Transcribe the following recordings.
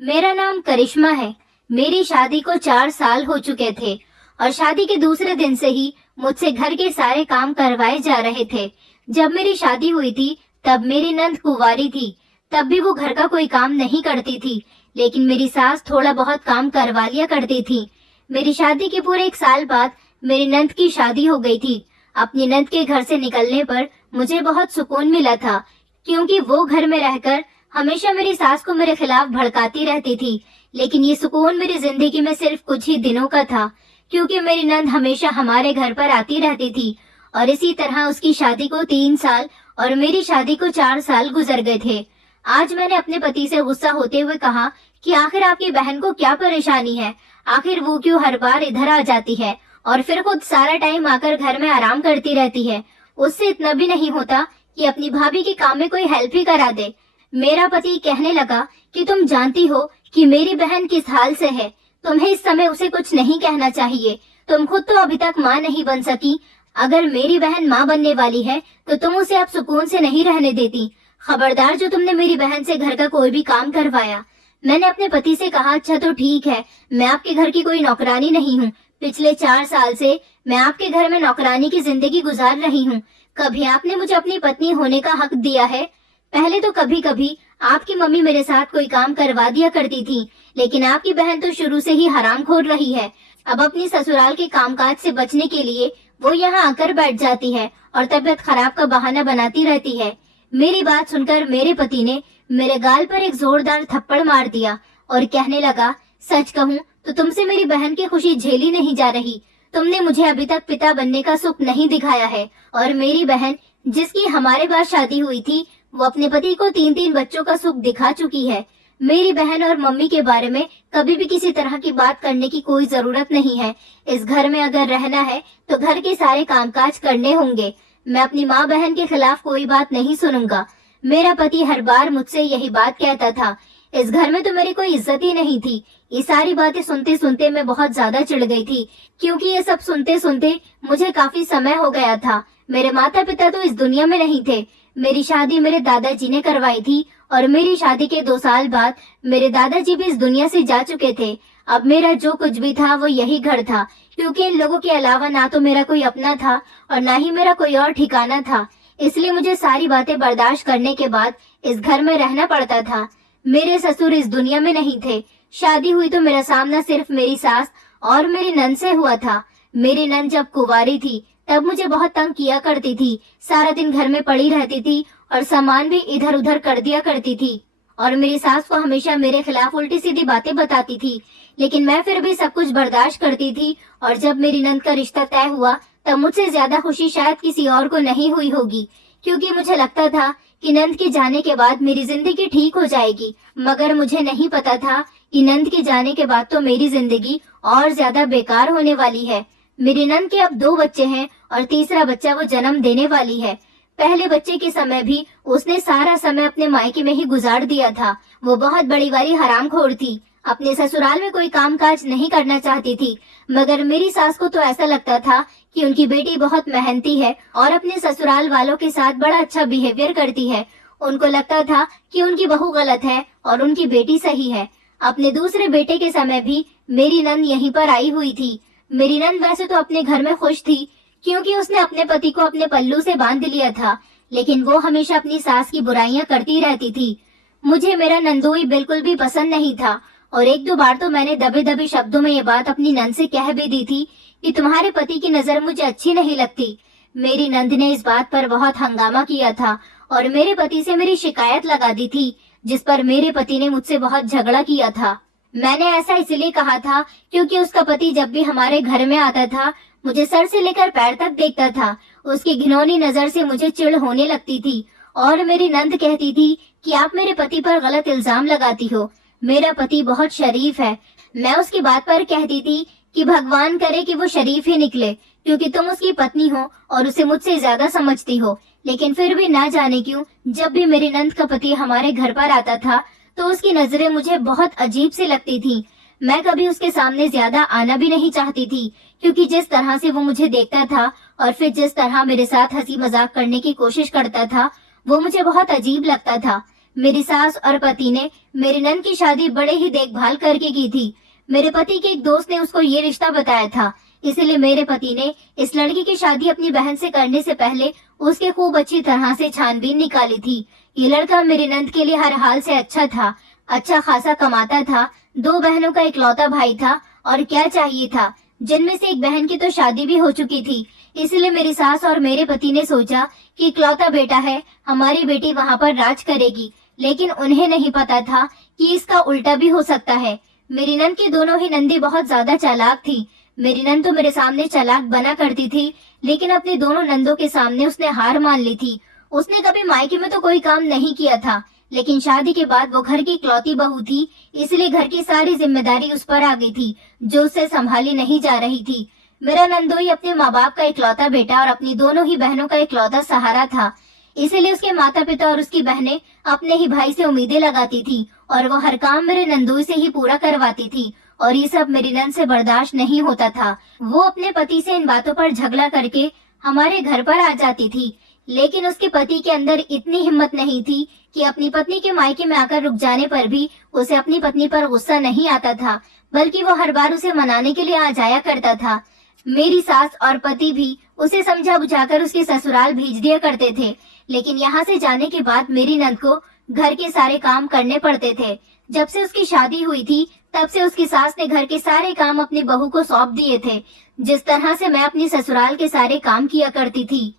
मेरा नाम करिश्मा है। मेरी शादी को 4 साल हो चुके थे और शादी के दूसरे दिन से ही मुझसे घर के सारे काम करवाए जा रहे थे। जब मेरी शादी हुई थी तब मेरी नंद कुंवारी थी। तब भी वो घर का कोई काम नहीं करती थी, लेकिन मेरी सास थोड़ा बहुत काम करवा लिया करती थी। मेरी शादी के पूरे 1 साल बाद मेरी नंद की शादी हो गई थी। अपनी नंद के घर से निकलने पर मुझे बहुत सुकून मिला था, क्योंकि वो घर में रहकर हमेशा मेरी सास को मेरे खिलाफ भड़काती रहती थी। लेकिन ये सुकून मेरी जिंदगी में सिर्फ कुछ ही दिनों का था, क्योंकि मेरी नंद हमेशा हमारे घर पर आती रहती थी। और इसी तरह उसकी शादी को 3 साल और मेरी शादी को 4 साल गुजर गए थे। आज मैंने अपने पति से गुस्सा होते हुए कहा कि आखिर आपकी बहन को क्या परेशानी है, आखिर वो क्यों हर बार इधर आ जाती है और फिर खुद सारा टाइम आकर घर में आराम करती रहती है। उससे इतना भी नहीं होता कि अपनी भाभी के काम में कोई हेल्प ही करा दे। मेरा पति कहने लगा कि तुम जानती हो कि मेरी बहन किस हाल से है, तुम्हें इस समय उसे कुछ नहीं कहना चाहिए। तुम खुद तो अभी तक माँ नहीं बन सकी, अगर मेरी बहन माँ बनने वाली है तो तुम उसे अब सुकून से नहीं रहने देती। खबरदार जो तुमने मेरी बहन से घर का कोई भी काम करवाया। मैंने अपने पति से कहा, अच्छा तो ठीक है, मैं आपके घर की कोई नौकरानी नहीं हूँ। पिछले 4 साल से मैं आपके घर में नौकरानी की जिंदगी गुजार रही हूँ। कभी आपने मुझे अपनी पत्नी होने का हक दिया है? पहले तो कभी कभी आपकी मम्मी मेरे साथ कोई काम करवा दिया करती थी, लेकिन आपकी बहन तो शुरू से ही हरामखोर रही है। अब अपनी ससुराल के कामकाज से बचने के लिए वो यहाँ आकर बैठ जाती है और तबीयत खराब का बहाना बनाती रहती है। मेरी बात सुनकर मेरे पति ने मेरे गाल पर एक जोरदार थप्पड़ मार दिया और कहने लगा, सच कहूँ तो तुमसे मेरी बहन की खुशी झेली नहीं जा रही। तुमने मुझे अभी तक पिता बनने का सुख नहीं दिखाया है, और मेरी बहन जिसकी हमारे बाद शादी हुई थी वो अपने पति को 3-3 बच्चों का सुख दिखा चुकी है। मेरी बहन और मम्मी के बारे में कभी भी किसी तरह की बात करने की कोई जरूरत नहीं है। इस घर में अगर रहना है तो घर के सारे कामकाज करने होंगे। मैं अपनी माँ बहन के खिलाफ कोई बात नहीं सुनूंगा। मेरा पति हर बार मुझसे यही बात कहता था। इस घर में तो मेरी कोई इज्जत ही नहीं थी। ये सारी बातें सुनते सुनते मैं बहुत ज्यादा चिढ़ गई थी, क्योंकि ये सब सुनते सुनते मुझे काफी समय हो गया था। मेरे माता पिता तो इस दुनिया में नहीं थे। मेरी शादी मेरे दादाजी ने करवाई थी और मेरी शादी के 2 साल बाद मेरे दादाजी भी इस दुनिया से जा चुके थे। अब मेरा जो कुछ भी था वो यही घर था, क्योंकि इन लोगों के अलावा ना तो मेरा कोई अपना था और ना ही मेरा कोई और ठिकाना था। इसलिए मुझे सारी बातें बर्दाश्त करने के बाद इस घर में रहना पड़ता था। मेरे ससुर इस दुनिया में नहीं थे। शादी हुई तो मेरा सामना सिर्फ मेरी सास और मेरी नंद से हुआ था। मेरी नंद जब कुंवारी थी तब मुझे बहुत तंग किया करती थी। सारा दिन घर में पड़ी रहती थी और सामान भी इधर उधर कर दिया करती थी, और मेरी सास को हमेशा मेरे खिलाफ उल्टी सीधी बातें बताती थी। लेकिन मैं फिर भी सब कुछ बर्दाश्त करती थी। और जब मेरी नंद का रिश्ता तय हुआ तब मुझसे ज्यादा खुशी शायद किसी और को नहीं हुई होगी, क्योंकि मुझे लगता था कि नंद के जाने के बाद मेरी जिंदगी ठीक हो जाएगी। मगर मुझे नहीं पता था कि नंद के जाने के बाद तो मेरी जिंदगी और ज्यादा बेकार होने वाली है। मेरी नंद के अब 2 बच्चे हैं और तीसरा बच्चा वो जन्म देने वाली है। पहले बच्चे के समय भी उसने सारा समय अपने मायके में ही गुजार दिया था। वो बहुत बड़ी वाली हरामखोर थी, अपने ससुराल में कोई कामकाज नहीं करना चाहती थी। मगर मेरी सास को तो ऐसा लगता था कि उनकी बेटी बहुत मेहनती है और अपने ससुराल वालों के साथ बड़ा अच्छा बिहेवियर करती है। उनको लगता था कि उनकी बहू गलत है और उनकी बेटी सही है। अपने दूसरे बेटे के समय भी मेरी नंद यहीं पर आई हुई थी। मेरी नंद वैसे तो अपने घर में खुश थी, क्योंकि उसने अपने पति को अपने पल्लू से बांध लिया था, लेकिन वो हमेशा अपनी सास की बुराइयां करती रहती थी। मुझे मेरा नंदोई बिल्कुल भी पसंद नहीं था, और 1-2 बार तो मैंने दबे दबे शब्दों में ये बात अपनी नंद से कह भी दी थी कि तुम्हारे पति की नजर मुझे अच्छी नहीं लगती। मेरी नंद ने इस बात पर बहुत हंगामा किया था और मेरे पति से मेरी शिकायत लगा दी थी, जिस पर मेरे पति ने मुझसे बहुत झगड़ा किया था। मैंने ऐसा इसलिए कहा था क्योंकि उसका पति जब भी हमारे घर में आता था मुझे सर से लेकर पैर तक देखता था। उसकी घिनौनी नजर से मुझे चिढ़ होने लगती थी और मेरी नंद कहती थी कि आप मेरे पति पर गलत इल्जाम लगाती हो। मेरा पति बहुत शरीफ है। मैं उसकी बात पर कहती थी कि भगवान करे कि वो शरीफ ही निकले, क्योंकि तुम उसकी पत्नी हो और उसे मुझसे ज्यादा समझती हो। लेकिन फिर भी ना जाने क्यों जब भी मेरी नंद का पति हमारे घर पर आता था तो उसकी नजरें मुझे बहुत अजीब सी लगती थी। मैं कभी उसके सामने ज्यादा आना भी नहीं चाहती थी, क्योंकि जिस तरह से वो मुझे देखता था और फिर जिस तरह मेरे साथ हंसी मजाक करने की कोशिश करता था वो मुझे बहुत अजीब लगता था। मेरी सास और पति ने मेरी नंद की शादी बड़े ही देखभाल करके की थी। मेरे पति के एक दोस्त ने उसको ये रिश्ता बताया था, इसलिए मेरे पति ने इस लड़की की शादी अपनी बहन से करने से पहले उसके खूब अच्छी तरह से छानबीन निकाली थी। ये लड़का मेरी नंद के लिए हर हाल से अच्छा था, अच्छा खासा कमाता था, 2 बहनों का इकलौता भाई था और क्या चाहिए था, जिनमें से एक बहन की तो शादी भी हो चुकी थी। इसलिए मेरी सास और मेरे पति ने सोचा कि इकलौता बेटा है, हमारी बेटी वहाँ पर राज करेगी, लेकिन उन्हें नहीं पता था कि इसका उल्टा भी हो सकता है। मेरी नंद की दोनों ही नंदी बहुत ज्यादा चालाक थी। मेरी नंद तो मेरे सामने चालाक बना करती थी, लेकिन अपनी दोनों नंदों के सामने उसने हार मान ली थी। उसने कभी मायके में तो कोई काम नहीं किया था, लेकिन शादी के बाद वो घर की इकलौती बहू थी, इसलिए घर की सारी जिम्मेदारी उस पर आ गई थी, जो उससे संभाली नहीं जा रही थी। मेरा नंदोई अपने माँ बाप का इकलौता बेटा और अपनी दोनों ही बहनों का इकलौता सहारा था, इसीलिए उसके माता पिता और उसकी बहनें अपने ही भाई से उम्मीदें लगाती थी और वो हर काम मेरे नंदोई से ही पूरा करवाती थी, और ये सब मेरी नंद से बर्दाश्त नहीं होता था। वो अपने पति से इन बातों पर झगड़ा करके हमारे घर पर आ जाती थी, लेकिन उसके पति के अंदर इतनी हिम्मत नहीं थी कि अपनी पत्नी के मायके में आकर रुक जाने पर भी उसे अपनी पत्नी पर गुस्सा नहीं आता था, बल्कि वो हर बार उसे मनाने के लिए आ जाया करता था। मेरी सास और पति भी उसे समझा बुझाकर उसके ससुराल भेज दिया करते थे, लेकिन यहाँ से जाने के बाद मेरी नंद को घर के सारे काम करने पड़ते थे। जब से उसकी शादी हुई थी तब से उसकी सास ने घर के सारे काम अपनी बहू को सौंप दिए थे। जिस तरह से मैं अपनी ससुराल के सारे काम किया करती थी,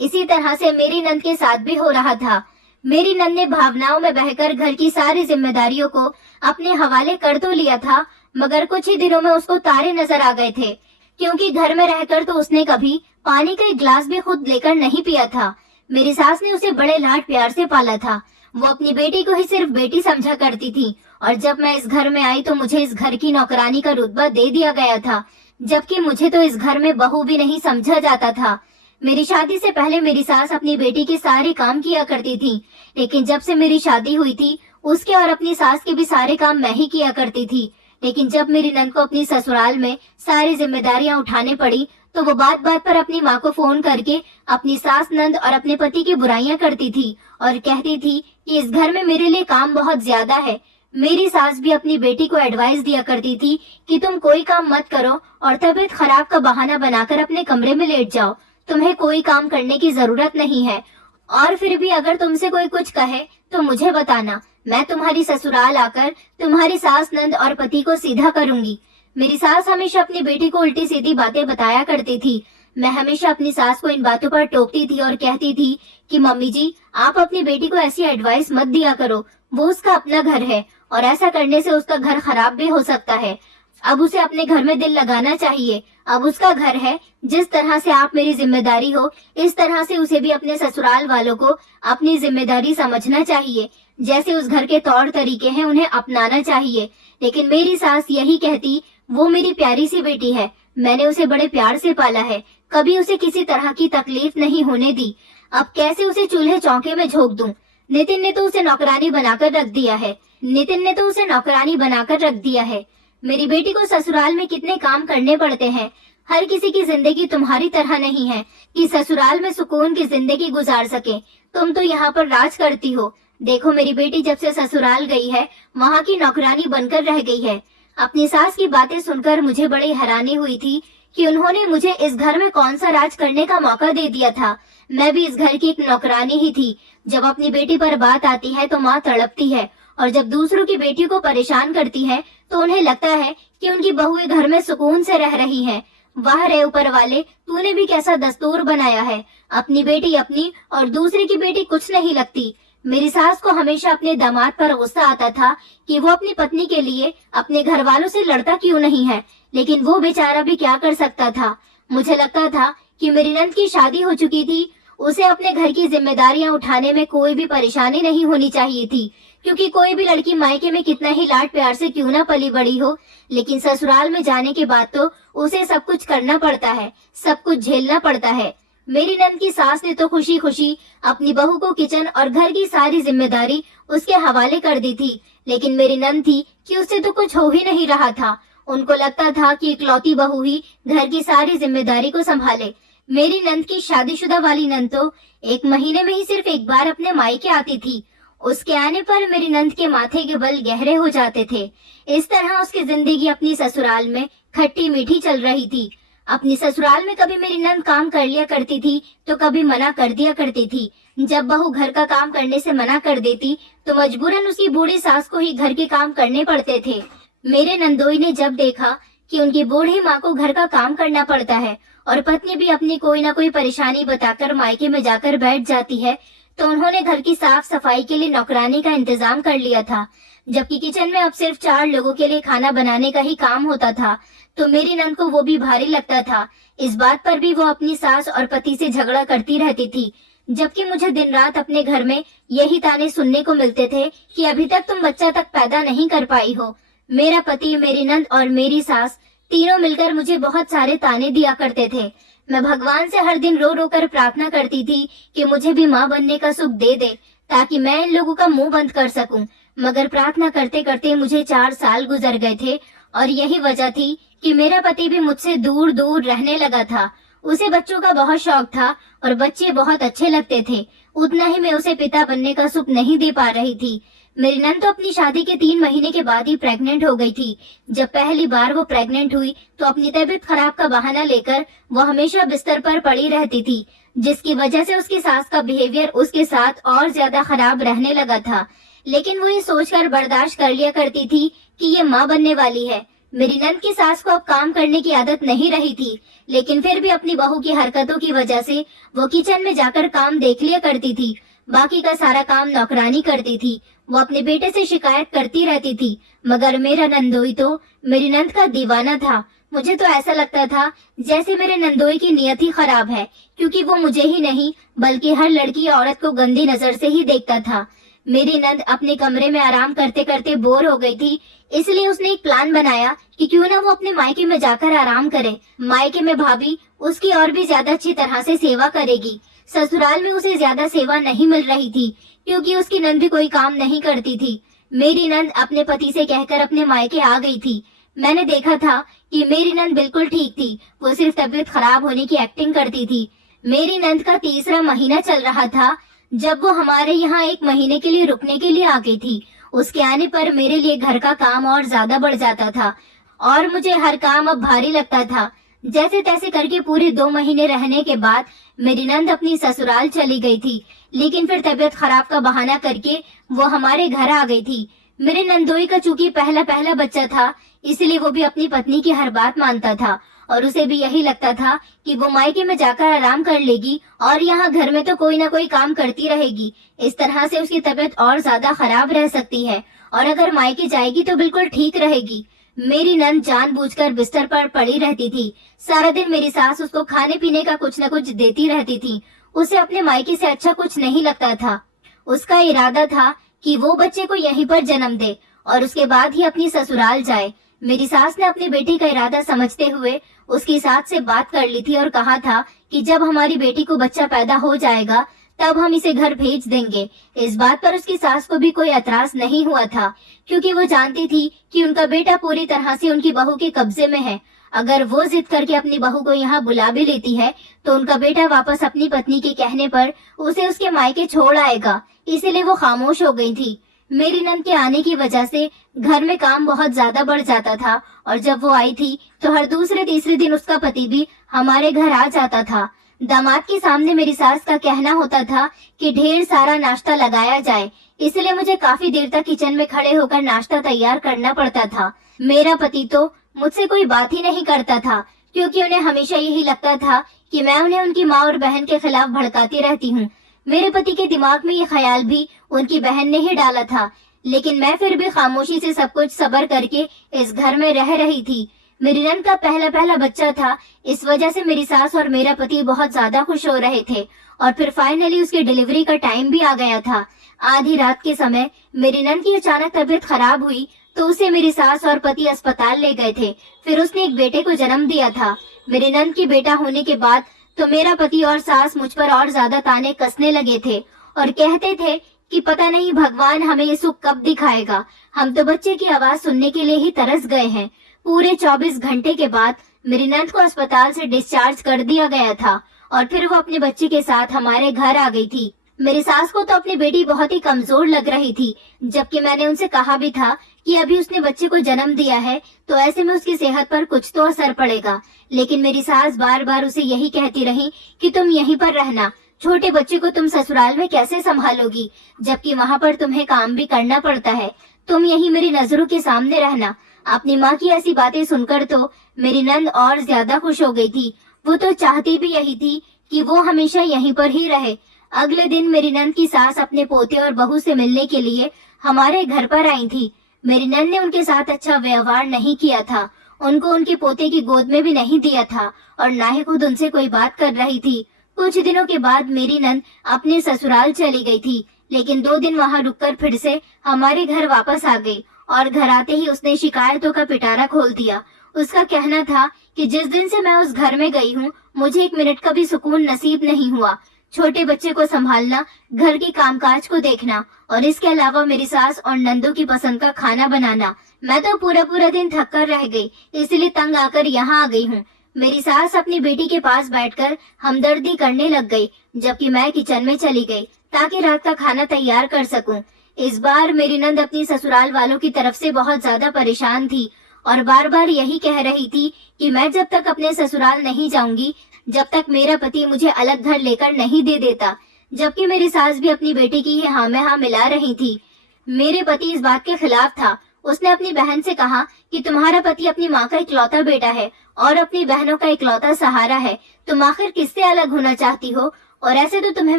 इसी तरह से मेरी नंद के साथ भी हो रहा था। मेरी नंद ने भावनाओं में बहकर घर की सारी जिम्मेदारियों को अपने हवाले कर तो लिया था, मगर कुछ ही दिनों में उसको तारे नजर आ गए थे, क्योंकि घर में रहकर तो उसने कभी पानी का एक गिलास भी खुद लेकर नहीं पिया था। मेरी सास ने उसे बड़े लाड प्यार से पाला था। वो अपनी बेटी को ही सिर्फ बेटी समझा करती थी, और जब मैं इस घर में आई तो मुझे इस घर की नौकरानी का रुतबा दे दिया गया था, जबकि मुझे तो इस घर में बहू भी नहीं समझा जाता था। मेरी शादी से पहले मेरी सास अपनी बेटी के सारे काम किया करती थी, लेकिन जब से मेरी शादी हुई थी उसके और अपनी सास के भी सारे काम मैं ही किया करती थी। लेकिन जब मेरी नंद को अपनी ससुराल में सारी जिम्मेदारियां उठाने पड़ी तो वो बात बात पर अपनी माँ को फोन करके अपनी सास, नंद और अपने पति की बुराइयां करती थी और कहती थी कि इस घर में मेरे लिए काम बहुत ज्यादा है। मेरी सास भी अपनी बेटी को एडवाइस दिया करती थी कि तुम कोई काम मत करो और तबीयत खराब का बहाना बनाकर अपने कमरे में लेट जाओ, तुम्हें कोई काम करने की जरूरत नहीं है, और फिर भी अगर तुमसे कोई कुछ कहे तो मुझे बताना, मैं तुम्हारी ससुराल आकर तुम्हारी सास, नंद और पति को सीधा करूंगी। मेरी सास हमेशा अपनी बेटी को उल्टी सीधी बातें बताया करती थी। मैं हमेशा अपनी सास को इन बातों पर टोकती थी और कहती थी कि मम्मी जी, आप अपनी बेटी को ऐसी एडवाइस मत दिया करो, वो उसका अपना घर है और ऐसा करने से उसका घर खराब भी हो सकता है। अब उसे अपने घर में दिल लगाना चाहिए, अब उसका घर है। जिस तरह से आप मेरी जिम्मेदारी हो, इस तरह से उसे भी अपने ससुराल वालों को अपनी जिम्मेदारी समझना चाहिए। जैसे उस घर के तौर तरीके हैं उन्हें अपनाना चाहिए। लेकिन मेरी सास यही कहती, वो मेरी प्यारी सी बेटी है, मैंने उसे बड़े प्यार से पाला है, कभी उसे किसी तरह की तकलीफ नहीं होने दी, अब कैसे उसे चूल्हे चौके में झोंक दूं। नितिन ने तो उसे नौकरानी बनाकर रख दिया है, नितिन ने तो उसे नौकरानी बनाकर रख दिया है। मेरी बेटी को ससुराल में कितने काम करने पड़ते हैं। हर किसी की जिंदगी तुम्हारी तरह नहीं है कि ससुराल में सुकून की जिंदगी गुजार सके। तुम तो यहाँ पर राज करती हो। देखो, मेरी बेटी जब से ससुराल गई है वहाँ की नौकरानी बनकर रह गई है। अपनी सास की बातें सुनकर मुझे बड़ी हैरानी हुई थी कि उन्होंने मुझे इस घर में कौन सा राज करने का मौका दे दिया था। मैं भी इस घर की एक नौकरानी ही थी। जब अपनी बेटी पर बात आती है तो माँ तड़पती है, और जब दूसरों की बेटियों को परेशान करती है तो उन्हें लगता है कि उनकी बहुएं घर में सुकून से रह रही हैं। वाह रे ऊपर वाले, तूने भी कैसा दस्तूर बनाया है, अपनी बेटी अपनी और दूसरे की बेटी कुछ नहीं लगती। मेरी सास को हमेशा अपने दामाद पर गुस्सा आता था कि वो अपनी पत्नी के लिए अपने घर वालों से लड़ता क्यों नहीं है, लेकिन वो बेचारा भी क्या कर सकता था। मुझे लगता था कि मेरी नंद की शादी हो चुकी थी, उसे अपने घर की जिम्मेदारियां उठाने में कोई भी परेशानी नहीं होनी चाहिए थी, क्योंकि कोई भी लड़की मायके में कितना ही लाड प्यार से क्यों ना पली बड़ी हो, लेकिन ससुराल में जाने के बाद तो उसे सब कुछ करना पड़ता है, सब कुछ झेलना पड़ता है। मेरी नंद की सास ने तो खुशी खुशी अपनी बहू को किचन और घर की सारी जिम्मेदारी उसके हवाले कर दी थी, लेकिन मेरी नंद थी कि उससे तो कुछ हो ही नहीं रहा था। उनको लगता था कि इकलौती बहू ही घर की सारी जिम्मेदारी को संभाले। मेरी नंद की शादीशुदा वाली नंद तो 1 महीने में ही सिर्फ एक बार अपने मायके आती थी। उसके आने पर मेरी नंद के माथे के बल गहरे हो जाते थे। इस तरह उसकी जिंदगी अपनी ससुराल में खट्टी मीठी चल रही थी। अपनी ससुराल में कभी मेरी नंद काम कर लिया करती थी तो कभी मना कर दिया करती थी। जब बहू घर का काम करने से मना कर देती तो मजबूरन उसकी बूढ़ी सास को ही घर के काम करने पड़ते थे। मेरे नंदोई ने जब देखा कि उनकी बूढ़ी माँ को घर का काम करना पड़ता है और पत्नी भी अपनी कोई ना कोई परेशानी बताकर मायके में जाकर बैठ जाती है, तो उन्होंने घर की साफ सफाई के लिए नौकरानी का इंतजाम कर लिया था। जबकि किचन में अब सिर्फ 4 लोगों के लिए खाना बनाने का ही काम होता था, तो मेरी नंद को वो भी भारी लगता था। इस बात पर भी वो अपनी सास और पति से झगड़ा करती रहती थी, जबकि मुझे दिन रात अपने घर में यही ताने सुनने को मिलते थे कि अभी तक तुम बच्चा तक पैदा नहीं कर पाई हो। मेरा पति, मेरी नंद और मेरी सास तीनों मिलकर मुझे बहुत सारे ताने दिया करते थे। मैं भगवान से हर दिन रो रो कर प्रार्थना करती थी कि मुझे भी माँ बनने का सुख दे दे, ताकि मैं इन लोगों का मुंह बंद कर सकूं। मगर प्रार्थना करते करते मुझे 4 साल गुजर गए थे और यही वजह थी कि मेरा पति भी मुझसे दूर दूर रहने लगा था। उसे बच्चों का बहुत शौक था और बच्चे बहुत अच्छे लगते थे, उतना ही मैं उसे पिता बनने का सुख नहीं दे पा रही थी। मेरी नंद तो अपनी शादी के 3 महीने के बाद ही प्रेग्नेंट हो गई थी। जब पहली बार वो प्रेग्नेंट हुई तो अपनी तबीयत खराब का बहाना लेकर वो हमेशा बिस्तर पर पड़ी रहती थी, जिसकी वजह से उसकी सास का बिहेवियर उसके साथ और ज्यादा खराब रहने लगा था। लेकिन वो ये सोचकर बर्दाश्त कर लिया करती थी कि ये माँ बनने वाली है। मेरी नंद की सास को अब काम करने की आदत नहीं रही थी, लेकिन फिर भी अपनी बहू की हरकतों की वजह से वो किचन में जाकर काम देख लिया करती थी। बाकी का सारा काम नौकरानी करती थी। वो अपने बेटे से शिकायत करती रहती थी, मगर मेरा नंदोई तो मेरी नंद का दीवाना था। मुझे तो ऐसा लगता था जैसे मेरे नंदोई की नियत ही खराब है, क्योंकि वो मुझे ही नहीं बल्कि हर लड़की या औरत को गंदी नजर से ही देखता था। मेरी नंद अपने कमरे में आराम करते करते बोर हो गई थी, इसलिए उसने एक प्लान बनाया कि क्यों ना वो अपने मायके में जाकर आराम करे। मायके में भाभी उसकी और भी ज्यादा अच्छी तरह से सेवा करेगी। ससुराल में उसे ज्यादा सेवा नहीं मिल रही थी, क्योंकि उसकी नंद भी कोई काम नहीं करती थी। मेरी नंद अपने पति से कहकर अपने मायके आ गई थी। मैंने देखा था कि मेरी नंद बिल्कुल ठीक थी, वो सिर्फ तबीयत खराब होने की एक्टिंग करती थी। मेरी नंद का 3रा महीना चल रहा था जब वो हमारे यहाँ 1 महीने के लिए रुकने के लिए आ गई थी। उसके आने पर मेरे लिए घर का काम और ज्यादा बढ़ जाता था और मुझे हर काम अब भारी लगता था। जैसे तैसे करके पूरे 2 महीने रहने के बाद मेरी नंद अपनी ससुराल चली गई थी, लेकिन फिर तबीयत खराब का बहाना करके वो हमारे घर आ गई थी। मेरे नंदोई का चूंकि पहला बच्चा था, इसलिए वो भी अपनी पत्नी की हर बात मानता था और उसे भी यही लगता था कि वो मायके में जाकर आराम कर लेगी और यहाँ घर में तो कोई ना कोई काम करती रहेगी। इस तरह से उसकी तबीयत और ज्यादा खराब रह सकती है और अगर मायके जाएगी तो बिल्कुल ठीक रहेगी। मेरी नंद जानबूझकर बिस्तर पर पड़ी रहती थी। सारा दिन मेरी सास उसको खाने पीने का कुछ न कुछ देती रहती थी। उसे अपने मायके से अच्छा कुछ नहीं लगता था। उसका इरादा था कि वो बच्चे को यहीं पर जन्म दे और उसके बाद ही अपनी ससुराल जाए। मेरी सास ने अपनी बेटी का इरादा समझते हुए उसकी सास से बात कर ली थी और कहा था कि जब हमारी बेटी को बच्चा पैदा हो जाएगा तब हम इसे घर भेज देंगे। इस बात पर उसकी सास को भी कोई एतराज नहीं हुआ था, क्योंकि वो जानती थी कि उनका बेटा पूरी तरह से उनकी बहू के कब्जे में है। अगर वो जिद करके अपनी बहू को यहाँ बुला भी लेती है तो उनका बेटा वापस अपनी पत्नी के कहने पर उसे उसके मायके छोड़ आएगा, इसीलिए वो खामोश हो गई थी। मेरी नंद के आने की वजह से घर में काम बहुत ज्यादा बढ़ जाता था और जब वो आई थी तो हर दूसरे तीसरे दिन उसका पति भी हमारे घर आ जाता था। दामाद के सामने मेरी सास का कहना होता था कि ढेर सारा नाश्ता लगाया जाए, इसलिए मुझे काफी देर तक किचन में खड़े होकर नाश्ता तैयार करना पड़ता था। मेरा पति तो मुझसे कोई बात ही नहीं करता था, क्योंकि उन्हें हमेशा यही लगता था कि मैं उन्हें उनकी माँ और बहन के खिलाफ भड़काती रहती हूँ। मेरे पति के दिमाग में ये ख्याल भी उनकी बहन ने ही डाला था, लेकिन मैं फिर भी खामोशी से सब कुछ सब्र करके इस घर में रह रही थी। मेरी नंद का पहला बच्चा था, इस वजह से मेरी सास और मेरा पति बहुत ज्यादा खुश हो रहे थे और फिर फाइनली उसकी डिलीवरी का टाइम भी आ गया था। आधी रात के समय मेरी नंद की अचानक तबीयत खराब हुई तो उसे मेरी सास और पति अस्पताल ले गए थे। फिर उसने एक बेटे को जन्म दिया था। मेरी नंद की बेटा होने के बाद तो मेरा पति और सास मुझ पर और ज्यादा ताने कसने लगे थे और कहते थे कि पता नहीं भगवान हमें ये सुख कब दिखाएगा, हम तो बच्चे की आवाज सुनने के लिए ही तरस गए हैं। पूरे 24 घंटे के बाद मेरी नंद को अस्पताल से डिस्चार्ज कर दिया गया था और फिर वो अपने बच्चे के साथ हमारे घर आ गई थी। मेरी सास को तो अपनी बेटी बहुत ही कमजोर लग रही थी, जबकि मैंने उनसे कहा भी था कि अभी उसने बच्चे को जन्म दिया है तो ऐसे में उसकी सेहत पर कुछ तो असर पड़ेगा। लेकिन मेरी सास बार बार उसे यही कहती रही कि तुम यहीं पर रहना, छोटे बच्चे को तुम ससुराल में कैसे संभालोगी, जबकि वहाँ पर तुम्हें काम भी करना पड़ता है। तुम यहीं मेरी नजरों के सामने रहना। अपनी माँ की ऐसी बातें सुनकर तो मेरी नंद और ज्यादा खुश हो गई थी। वो तो चाहती भी यही थी कि वो हमेशा यहीं पर ही रहे। अगले दिन मेरी नंद की सास अपने पोते और बहू से मिलने के लिए हमारे घर पर आई थी। मेरी नंद ने उनके साथ अच्छा व्यवहार नहीं किया था, उनको उनके पोते की गोद में भी नहीं दिया था और ना ही खुद उनसे कोई बात कर रही थी। कुछ दिनों के बाद मेरी नंद अपने ससुराल चली गई थी, लेकिन 2 दिन वहां रुककर फिर से हमारे घर वापस आ गई और घर आते ही उसने शिकायतों का पिटारा खोल दिया। उसका कहना था कि जिस दिन से मैं उस घर में गई हूँ मुझे 1 मिनट का भी सुकून नसीब नहीं हुआ। छोटे बच्चे को संभालना, घर के कामकाज को देखना और इसके अलावा मेरी सास और नंदों की पसंद का खाना बनाना। मैं तो पूरा पूरा दिन थक कर रह गई, इसलिए तंग आकर यहाँ आ गई हूँ। मेरी सास अपनी बेटी के पास बैठकर हमदर्दी करने लग गई, जबकि मैं किचन में चली गई ताकि रात का खाना तैयार कर सकूं। इस बार मेरी नंद अपनी ससुराल वालों की तरफ से बहुत ज्यादा परेशान थी और बार बार यही कह रही थी कि मैं जब तक अपने ससुराल नहीं जाऊंगी, जब तक मेरा पति मुझे अलग घर लेकर नहीं दे देता। जबकि मेरी सास भी अपनी बेटी की ही हाँ में हाँ मिला रही थी। मेरे पति इस बात के खिलाफ था। उसने अपनी बहन से कहा कि तुम्हारा पति अपनी माँ का इकलौता बेटा है और अपनी बहनों का इकलौता सहारा है, तुम आखिर किससे अलग होना चाहती हो, और ऐसे तो तुम्हें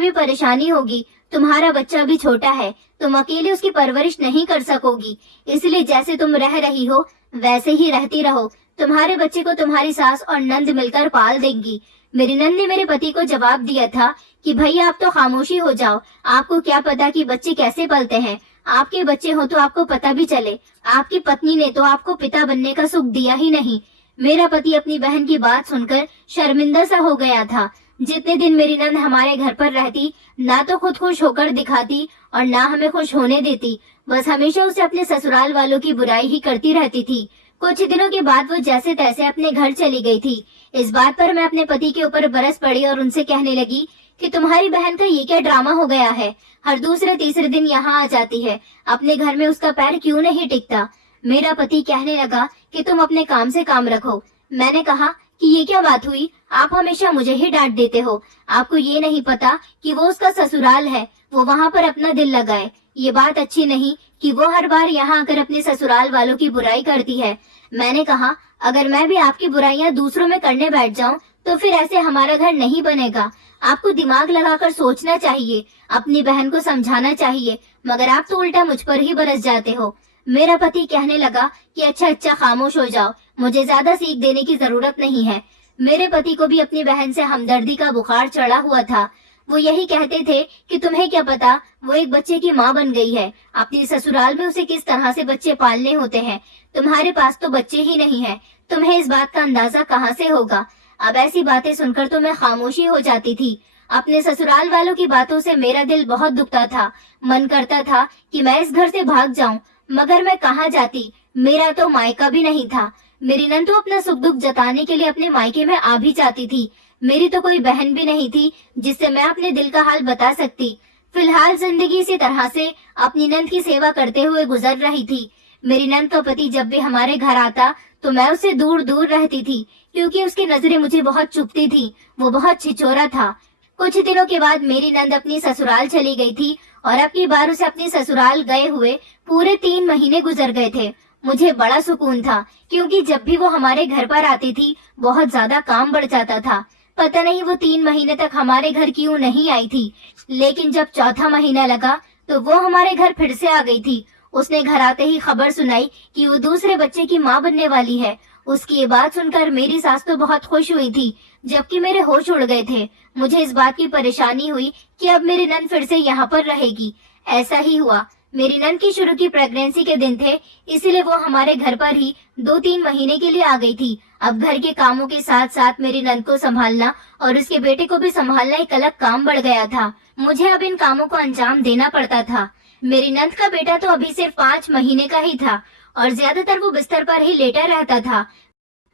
भी परेशानी होगी। तुम्हारा बच्चा भी छोटा है, तुम अकेले उसकी परवरिश नहीं कर सकोगी, इसलिए जैसे तुम रह रही हो वैसे ही रहती रहो। तुम्हारे बच्चे को तुम्हारी सास और नंद मिलकर पाल देंगी। मेरी नंद ने मेरे पति को जवाब दिया था कि भैया आप तो खामोशी हो जाओ, आपको क्या पता कि बच्चे कैसे पलते हैं। आपके बच्चे हो तो आपको पता भी चले। आपकी पत्नी ने तो आपको पिता बनने का सुख दिया ही नहीं। मेरा पति अपनी बहन की बात सुनकर शर्मिंदा सा हो गया था। जितने दिन मेरी नंद हमारे घर पर रहती, ना तो खुद खुश होकर दिखाती और ना हमें खुश होने देती, बस हमेशा उसे अपने ससुराल वालों की बुराई ही करती रहती थी। कुछ दिनों के बाद वो जैसे तैसे अपने घर चली गई थी। इस बात पर मैं अपने पति के ऊपर बरस पड़ी और उनसे कहने लगी कि तुम्हारी बहन का ये क्या ड्रामा हो गया है, हर दूसरे तीसरे दिन यहाँ आ जाती है, अपने घर में उसका पैर क्यों नहीं टिकता। मेरा पति कहने लगा कि तुम अपने काम से काम रखो। मैंने कहा कि ये क्या बात हुई, आप हमेशा मुझे ही डांट देते हो। आपको ये नहीं पता कि वो उसका ससुराल है, वो वहाँ पर अपना दिल लगाए। ये बात अच्छी नहीं कि वो हर बार यहाँ आकर अपने ससुराल वालों की बुराई करती है। मैंने कहा अगर मैं भी आपकी बुराइयां दूसरों में करने बैठ जाऊं तो फिर ऐसे हमारा घर नहीं बनेगा। आपको दिमाग लगाकर सोचना चाहिए, अपनी बहन को समझाना चाहिए, मगर आप तो उल्टा मुझ पर ही बरस जाते हो। मेरा पति कहने लगा कि अच्छा खामोश हो जाओ, मुझे ज्यादा सीख देने की जरूरत नहीं है। मेरे पति को भी अपनी बहन से हमदर्दी का बुखार चढ़ा हुआ था। वो यही कहते थे कि तुम्हें क्या पता, वो एक बच्चे की माँ बन गई है, अपनी ससुराल में उसे किस तरह से बच्चे पालने होते हैं। तुम्हारे पास तो बच्चे ही नहीं है, तुम्हें इस बात का अंदाजा कहाँ से होगा। अब ऐसी बातें सुनकर तो मैं खामोशी हो जाती थी। अपने ससुराल वालों की बातों से मेरा दिल बहुत दुखता था। मन करता था कि मैं इस घर से भाग जाऊं, मगर मैं कहाँ जाती, मेरा तो मायका भी नहीं था। मेरी नंद तो अपना सुख दुख जताने के लिए अपने मायके में आ भी जाती थी। मेरी तो कोई बहन भी नहीं थी जिससे मैं अपने दिल का हाल बता सकती। फिलहाल जिंदगी इसी तरह से अपनी नंद की सेवा करते हुए गुजर रही थी। मेरी नंद का पति जब भी हमारे घर आता तो मैं उससे दूर दूर रहती थी, क्योंकि उसकी नजरें मुझे बहुत चुभती थी। वो बहुत छिछोरा था। कुछ दिनों के बाद मेरी नंद अपनी ससुराल चली गई थी और अब की बार उसे अपने ससुराल गए हुए पूरे 3 महीने गुजर गए थे। मुझे बड़ा सुकून था, क्योंकि जब भी वो हमारे घर पर आती थी बहुत ज्यादा काम बढ़ जाता था। पता नहीं वो 3 महीने तक हमारे घर क्यों नहीं आई थी, लेकिन जब चौथा महीना लगा तो वो हमारे घर फिर से आ गई थी। उसने घर आते ही खबर सुनाई कि वो दूसरे बच्चे की माँ बनने वाली है। उसकी ये बात सुनकर मेरी सास तो बहुत खुश हुई थी, जबकि मेरे होश उड़ गए थे। मुझे इस बात की परेशानी हुई कि अब मेरी नंद फिर से यहाँ पर रहेगी। ऐसा ही हुआ। मेरी नंद की शुरू की प्रेगनेंसी के दिन थे, इसीलिए वो हमारे घर पर ही 2-3 महीने के लिए आ गई थी। अब घर के कामों के साथ साथ मेरी नंद को संभालना और उसके बेटे को भी संभालना एक अलग काम बढ़ गया था। मुझे अब इन कामों को अंजाम देना पड़ता था। मेरी नंद का बेटा तो अभी सिर्फ 5 महीने का ही था और ज्यादातर वो बिस्तर पर ही लेटा रहता था,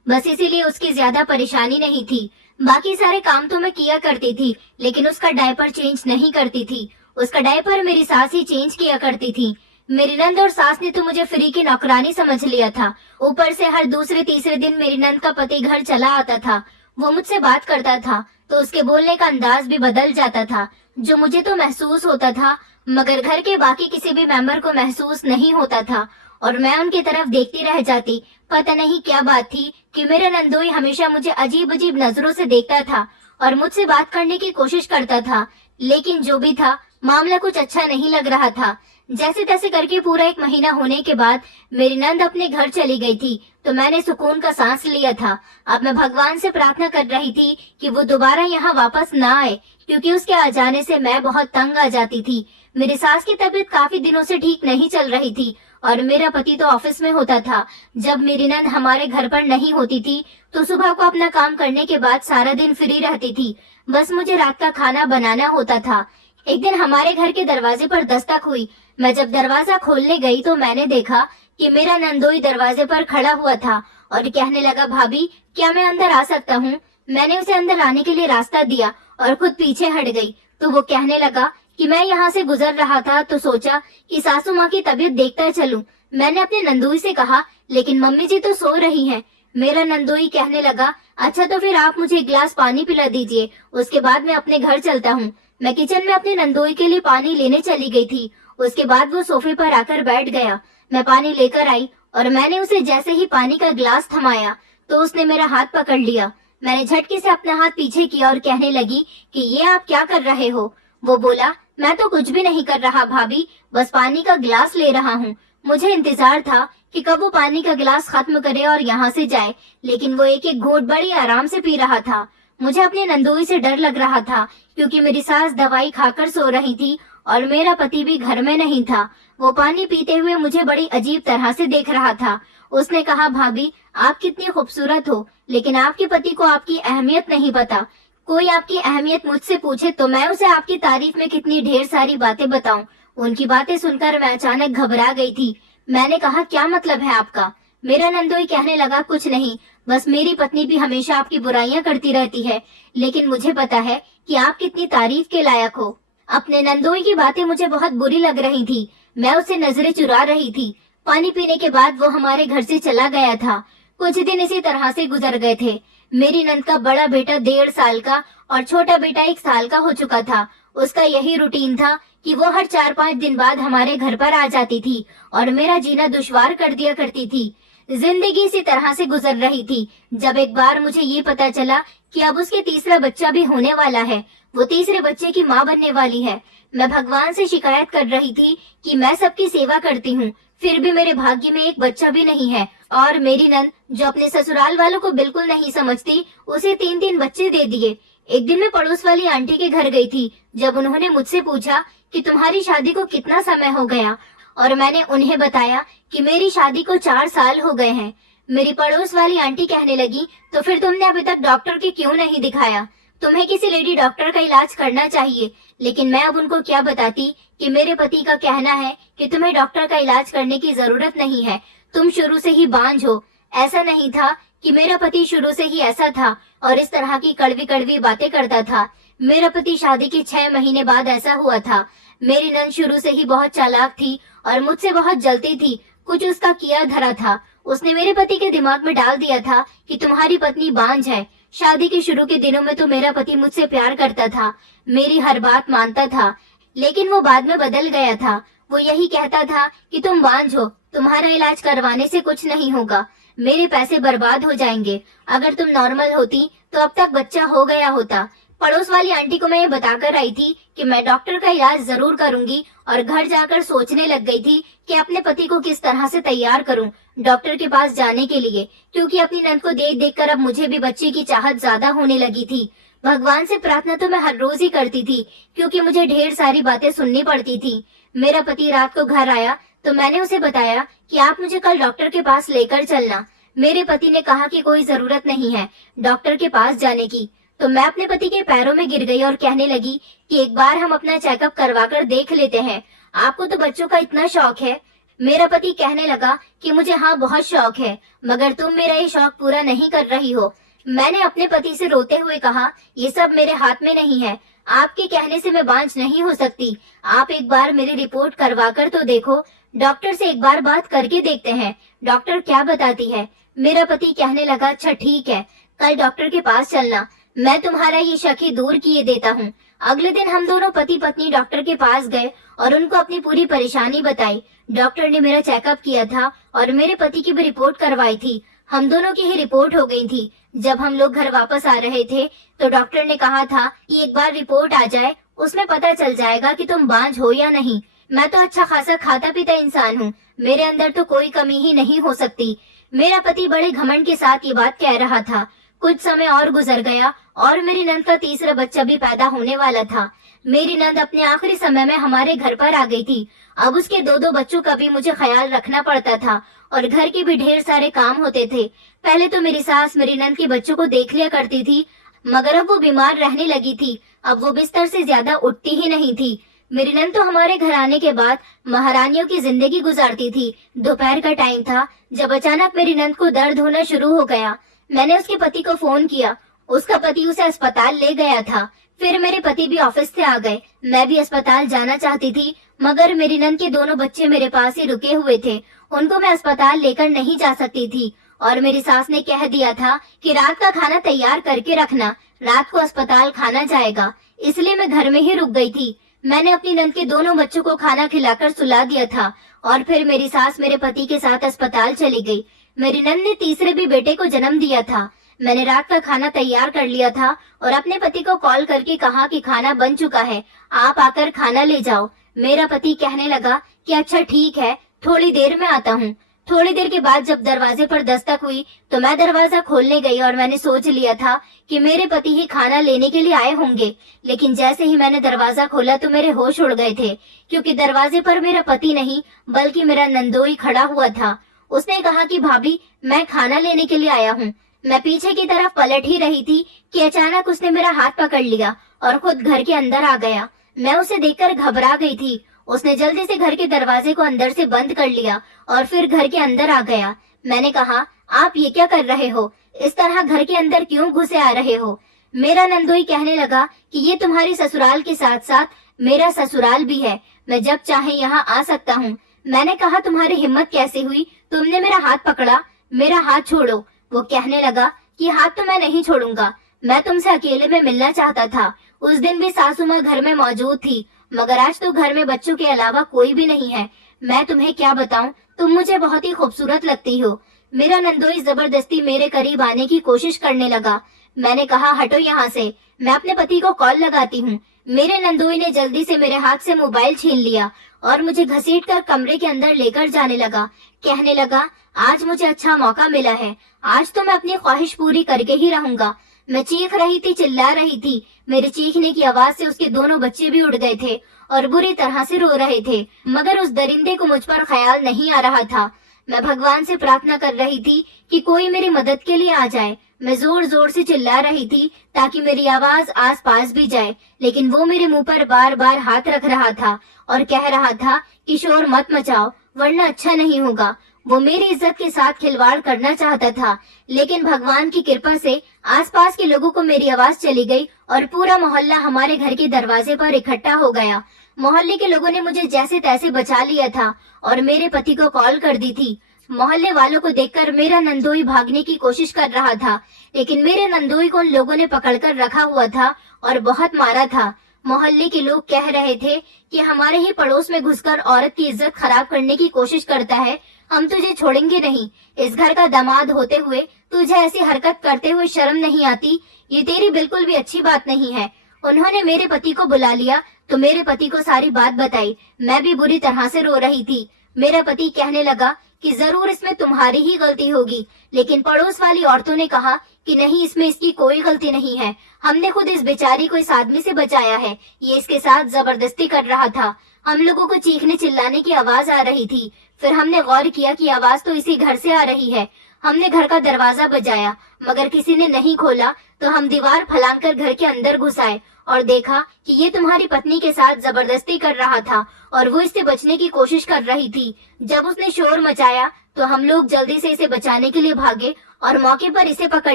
बस इसीलिए उसकी ज्यादा परेशानी नहीं थी। बाकी सारे काम तो मैं किया करती थी, लेकिन उसका डायपर चेंज नहीं करती थी। उसका डायपर मेरी सास ही चेंज किया करती थी। मेरी नंद और सास ने तो मुझे फ्री की नौकरानी समझ लिया था। ऊपर से हर दूसरे तीसरे दिन मेरी नंद का पति घर चला आता था। वो मुझसे बात करता था तो उसके बोलने का अंदाज भी बदल जाता था, जो मुझे तो महसूस होता था मगर घर के बाकी किसी भी मेंबर को महसूस नहीं होता था। और मैं उनकी तरफ देखती रह जाती। पता नहीं क्या बात थी कि मेरा नंदोई हमेशा मुझे अजीब अजीब नजरों से देखता था और मुझसे बात करने की कोशिश करता था। लेकिन जो भी था, मामला कुछ अच्छा नहीं लग रहा था। जैसे तैसे करके पूरा 1 महीना होने के बाद मेरी नंद अपने घर चली गई थी, तो मैंने सुकून का सांस लिया था। अब मैं भगवान से प्रार्थना कर रही थी कि वो दोबारा यहाँ वापस ना आए, क्योंकि उसके आ जाने से मैं बहुत तंग आ जाती थी। मेरी सास की तबीयत काफी दिनों से ठीक नहीं चल रही थी और मेरा पति तो ऑफिस में होता था। जब मेरी नंद हमारे घर पर नहीं होती थी तो सुबह को अपना काम करने के बाद सारा दिन फ्री रहती थी। बस मुझे रात का खाना बनाना होता था। एक दिन हमारे घर के दरवाजे पर दस्तक हुई। मैं जब दरवाजा खोलने गई तो मैंने देखा कि मेरा नंदोई दरवाजे पर खड़ा हुआ था और कहने लगा, भाभी क्या मैं अंदर आ सकता हूँ? मैंने उसे अंदर आने के लिए रास्ता दिया और खुद पीछे हट गई। तो वो कहने लगा कि मैं यहाँ से गुजर रहा था तो सोचा कि सासू माँ की तबीयत देखता चलूं। मैंने अपने नंदोई से कहा, लेकिन मम्मी जी तो सो रही हैं। मेरा नंदोई कहने लगा, अच्छा तो फिर आप मुझे 1 गिलास पानी पिला दीजिए, उसके बाद मैं अपने घर चलता हूँ। मैं किचन में अपने नंदोई के लिए पानी लेने चली गई थी। उसके बाद वो सोफे पर आकर बैठ गया। मैं पानी लेकर आई और मैंने उसे जैसे ही पानी का गिलास थमाया तो उसने मेरा हाथ पकड़ लिया। मैंने झटके से अपना हाथ पीछे किया और कहने लगी कि ये आप क्या कर रहे हो? वो बोला, मैं तो कुछ भी नहीं कर रहा भाभी, बस पानी का गिलास ले रहा हूँ। मुझे इंतजार था कि कब वो पानी का गिलास खत्म करे और यहाँ से जाए, लेकिन वो एक एक घूंट बड़ी आराम से पी रहा था। मुझे अपने नंदोई से डर लग रहा था, क्योंकि मेरी सास दवाई खाकर सो रही थी और मेरा पति भी घर में नहीं था। वो पानी पीते हुए मुझे बड़ी अजीब तरह से देख रहा था। उसने कहा, भाभी आप कितनी खूबसूरत हो, लेकिन आपके पति को आपकी अहमियत नहीं पता। कोई आपकी अहमियत मुझसे पूछे तो मैं उसे आपकी तारीफ में कितनी ढेर सारी बातें बताऊं। उनकी बातें सुनकर मैं अचानक घबरा गई थी। मैंने कहा, क्या मतलब है आपका? मेरा नंदोई कहने लगा, कुछ नहीं, बस मेरी पत्नी भी हमेशा आपकी बुराइयां करती रहती है, लेकिन मुझे पता है कि आप कितनी तारीफ के लायक हो। अपने नंदोई की बातें मुझे बहुत बुरी लग रही थी। मैं उससे नजरें चुरा रही थी। पानी पीने के बाद वो हमारे घर से चला गया था। कुछ दिन इसी तरह से गुजर गए थे। मेरी नंद का बड़ा बेटा 1.5 साल का और छोटा बेटा 1 साल का हो चुका था। उसका यही रूटीन था कि वो हर 4-5 दिन बाद हमारे घर पर आ जाती थी और मेरा जीना दुश्वार कर दिया करती थी। जिंदगी इसी तरह से गुजर रही थी जब एक बार मुझे ये पता चला कि अब उसके तीसरा बच्चा भी होने वाला है। वो तीसरे बच्चे की माँ बनने वाली है। मैं भगवान से शिकायत कर रही थी कि मैं सबकी सेवा करती हूँ, फिर भी मेरे भाग्य में एक बच्चा भी नहीं है। और मेरी नंद, जो अपने ससुराल वालों को बिल्कुल नहीं समझती, उसे 3-3 बच्चे दे दिए। एक दिन मैं पड़ोस वाली आंटी के घर गई थी। जब उन्होंने मुझसे पूछा कि तुम्हारी शादी को कितना समय हो गया, और मैंने उन्हें बताया कि मेरी शादी को 4 साल हो गए हैं, मेरी पड़ोस वाली आंटी कहने लगी, तो फिर तुमने अभी तक डॉक्टर के क्यों नहीं दिखाया? तुम्हें किसी लेडी डॉक्टर का इलाज करना चाहिए। लेकिन मैं अब उनको क्या बताती कि मेरे पति का कहना है कि तुम्हें डॉक्टर का इलाज करने की जरूरत नहीं है, तुम शुरू से ही बांझ हो। ऐसा नहीं था कि मेरा पति शुरू से ही ऐसा था और इस तरह की कड़वी कड़वी बातें करता था। मेरा पति शादी के 6 महीने बाद ऐसा हुआ था। मेरी नंद शुरू से ही बहुत चालाक थी और मुझसे बहुत जलती थी। कुछ उसका किया धरा था। उसने मेरे पति के दिमाग में डाल दिया था कि तुम्हारी पत्नी बांझ है। शादी के शुरू के दिनों में तो मेरा पति मुझसे प्यार करता था, मेरी हर बात मानता था, लेकिन वो बाद में बदल गया था। वो यही कहता था कि तुम बांझ हो, तुम्हारा इलाज करवाने से कुछ नहीं होगा, मेरे पैसे बर्बाद हो जाएंगे। अगर तुम नॉर्मल होती तो अब तक बच्चा हो गया होता। पड़ोस वाली आंटी को मैं ये बताकर आई थी कि मैं डॉक्टर का इलाज जरूर करूंगी और घर जाकर सोचने लग गई थी कि अपने पति को किस तरह से तैयार करूं डॉक्टर के पास जाने के लिए, क्योंकि अपनी नंद को देख देख कर अब मुझे भी बच्चे की चाहत ज्यादा होने लगी थी। भगवान से प्रार्थना तो मैं हर रोज ही करती थी, क्योंकि मुझे ढेर सारी बातें सुननी पड़ती थी। मेरा पति रात को घर आया तो मैंने उसे बताया कि आप मुझे कल डॉक्टर के पास लेकर चलना। मेरे पति ने कहा कि कोई जरूरत नहीं है डॉक्टर के पास जाने की। तो मैं अपने पति के पैरों में गिर गई और कहने लगी कि एक बार हम अपना चेकअप करवा कर देख लेते हैं, आपको तो बच्चों का इतना शौक है। मेरा पति कहने लगा कि मुझे हाँ बहुत शौक है, मगर तुम मेरा ये शौक पूरा नहीं कर रही हो। मैंने अपने पति से रोते हुए कहा, ये सब मेरे हाथ में नहीं है। आपके कहने से मैं बांझ नहीं हो सकती। आप एक बार मेरी रिपोर्ट करवा कर तो देखो। डॉक्टर से एक बार बात करके देखते हैं, डॉक्टर क्या बताती है। मेरा पति कहने लगा, अच्छा ठीक है, कल डॉक्टर के पास चलना, मैं तुम्हारा ये शक ही दूर किए देता हूँ। अगले दिन हम दोनों पति पत्नी डॉक्टर के पास गए और उनको अपनी पूरी परेशानी बताई। डॉक्टर ने मेरा चेकअप किया था और मेरे पति की भी रिपोर्ट करवाई थी। हम दोनों की ही रिपोर्ट हो गई थी। जब हम लोग घर वापस आ रहे थे तो डॉक्टर ने कहा था कि एक बार रिपोर्ट आ जाए, उसमें पता चल जाएगा कि तुम बांझ हो या नहीं। मैं तो अच्छा खासा खाता पीता इंसान हूँ, मेरे अंदर तो कोई कमी ही नहीं हो सकती। मेरा पति बड़े घमंड के साथ ये बात कह रहा था। कुछ समय और गुजर गया और मेरी नंद का तीसरा बच्चा भी पैदा होने वाला था। मेरी नंद अपने आखिरी समय में हमारे घर पर आ गई थी। अब उसके दो बच्चों का भी मुझे ख्याल रखना पड़ता था और घर के भी ढेर सारे काम होते थे। पहले तो मेरी सास मेरी नंद के बच्चों को देख लिया करती थी, मगर अब वो बीमार रहने लगी थी। अब वो बिस्तर से ज्यादा उठती ही नहीं थी। मेरी नंद तो हमारे घर आने के बाद महारानियों की जिंदगी गुजारती थी। दोपहर का टाइम था जब अचानक मेरी नंद को दर्द होना शुरू हो गया। मैंने उसके पति को फोन किया, उसका पति उसे अस्पताल ले गया था। फिर मेरे पति भी ऑफिस से आ गए। मैं भी अस्पताल जाना चाहती थी, मगर मेरी नंद के दोनों बच्चे मेरे पास ही रुके हुए थे। उनको मैं अस्पताल लेकर नहीं जा सकती थी और मेरी सास ने कह दिया था कि रात का खाना तैयार करके रखना, रात को अस्पताल खाना जाएगा। इसलिए मैं घर में ही रुक गई थी। मैंने अपनी नंद के दोनों बच्चों को खाना खिलाकर सुला दिया था और फिर मेरी सास मेरे पति के साथ अस्पताल चली गई। मेरी नंद ने तीसरे भी बेटे को जन्म दिया था। मैंने रात का खाना तैयार कर लिया था और अपने पति को कॉल करके कहा कि खाना बन चुका है, आप आकर खाना ले जाओ। मेरा पति कहने लगा कि अच्छा ठीक है, थोड़ी देर में आता हूँ। थोड़ी देर के बाद जब दरवाजे पर दस्तक हुई तो मैं दरवाजा खोलने गई और मैंने सोच लिया था कि मेरे पति ही खाना लेने के लिए आए होंगे। लेकिन जैसे ही मैंने दरवाजा खोला तो मेरे होश उड़ गए थे, क्योंकि दरवाजे पर मेरा पति नहीं बल्कि मेरा नंदोई खड़ा हुआ था। उसने कहा कि भाभी, मैं खाना लेने के लिए आया हूँ। मैं पीछे की तरफ पलट ही रही थी कि अचानक उसने मेरा हाथ पकड़ लिया और खुद घर के अंदर आ गया। मैं उसे देखकर घबरा गई थी। उसने जल्दी से घर के दरवाजे को अंदर से बंद कर लिया और फिर घर के अंदर आ गया। मैंने कहा, आप ये क्या कर रहे हो? इस तरह घर के अंदर क्यों घुसे आ रहे हो? मेरा नंदोई कहने लगा कि ये तुम्हारी ससुराल के साथ साथ मेरा ससुराल भी है, मैं जब चाहे यहाँ आ सकता हूँ। मैंने कहा, तुम्हारी हिम्मत कैसे हुई? तुमने मेरा हाथ पकड़ा, मेरा हाथ छोड़ो। वो कहने लगा कि हाथ तो मैं नहीं छोड़ूंगा, मैं तुमसे अकेले में मिलना चाहता था। उस दिन भी सासू माँ घर में मौजूद थी, मगर आज तो घर में बच्चों के अलावा कोई भी नहीं है। मैं तुम्हें क्या बताऊं, तुम मुझे बहुत ही खूबसूरत लगती हो। मेरा नंदोई जबरदस्ती मेरे करीब आने की कोशिश करने लगा। मैंने कहा, हटो यहाँ से, मैं अपने पति को कॉल लगाती हूँ। मेरे नंदोई ने जल्दी से मेरे हाथ से मोबाइल छीन लिया और मुझे घसीटकर कमरे के अंदर लेकर जाने लगा। कहने लगा, आज मुझे अच्छा मौका मिला है, आज तो मैं अपनी ख्वाहिश पूरी करके ही रहूंगा। मैं चीख रही थी, चिल्ला रही थी। मेरे चीखने की आवाज से उसके दोनों बच्चे भी उड़ गए थे और बुरी तरह से रो रहे थे, मगर उस दरिंदे को मुझ पर ख्याल नहीं आ रहा था। मैं भगवान से प्रार्थना कर रही थी कि कोई मेरी मदद के लिए आ जाए। मैं जोर जोर से चिल्ला रही थी ताकि मेरी आवाज आस पास भी जाए, लेकिन वो मेरे मुंह पर बार बार हाथ रख रहा था और कह रहा था कि शोर मत मचाओ वरना अच्छा नहीं होगा। वो मेरी इज्जत के साथ खिलवाड़ करना चाहता था, लेकिन भगवान की कृपा से आसपास के लोगों को मेरी आवाज चली गई और पूरा मोहल्ला हमारे घर के दरवाजे पर इकट्ठा हो गया। मोहल्ले के लोगों ने मुझे जैसे तैसे बचा लिया था और मेरे पति को कॉल कर दी थी। मोहल्ले वालों को देखकर मेरा नंदोई भागने की कोशिश कर रहा था, लेकिन मेरे नंदोई को उन लोगों ने पकड़कर रखा हुआ था और बहुत मारा था। मोहल्ले के लोग कह रहे थे कि हमारे ही पड़ोस में घुसकर औरत की इज्जत खराब करने की कोशिश करता है, हम तुझे छोड़ेंगे नहीं। इस घर का दामाद होते हुए तुझे ऐसी हरकत करते हुए शर्म नहीं आती? ये तेरी बिल्कुल भी अच्छी बात नहीं है। उन्होंने मेरे पति को बुला लिया तो मेरे पति को सारी बात बताई। मैं भी बुरी तरह से रो रही थी। मेरा पति कहने लगा कि जरूर इसमें तुम्हारी ही गलती होगी, लेकिन पड़ोस वाली औरतों ने कहा कि नहीं, इसमें इसकी कोई गलती नहीं है, हमने खुद इस बेचारी को इस आदमी से बचाया है, ये इसके साथ जबरदस्ती कर रहा था। हम लोगों को चीखने चिल्लाने की आवाज आ रही थी। फिर हमने गौर किया कि आवाज तो इसी घर से आ रही है। हमने घर का दरवाजा बजाया मगर किसी ने नहीं खोला, तो हम दीवार फलांकर घर के अंदर घुस आए और देखा कि ये तुम्हारी पत्नी के साथ जबरदस्ती कर रहा था और वो इससे बचने की कोशिश कर रही थी। जब उसने शोर मचाया तो हम लोग जल्दी से इसे बचाने के लिए भागे और मौके पर इसे पकड़